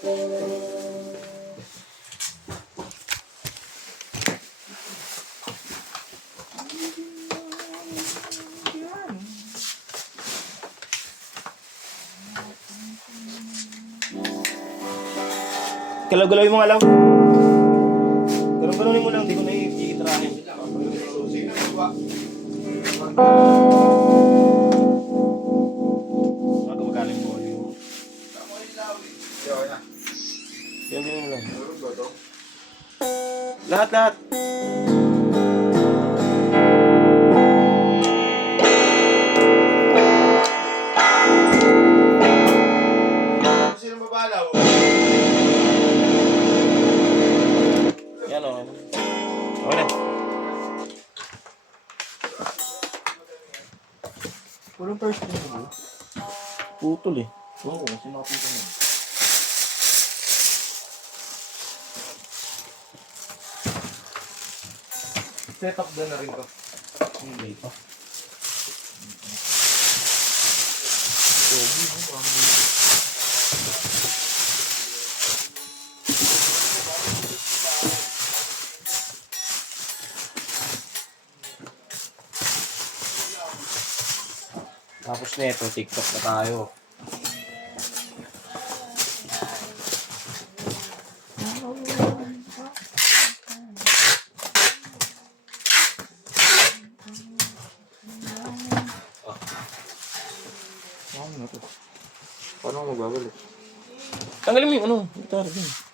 Galaw-galawin mo nga lang. Galaw-galawin mo lang, hindi ko na iitirahin. Gumagaling mo yung... Yan din lang. Lahat. Sino mabalaw? Yan o. Okay na. Walang first name mo. Putol eh. Oo, kasi nakaputol mo. Set up doon na rin ko. Hindi pa. Tapos neto, TikTok na tayo. Ano na to? Paano ako magbabalik? Tanggalin mo yung ano, gitara din.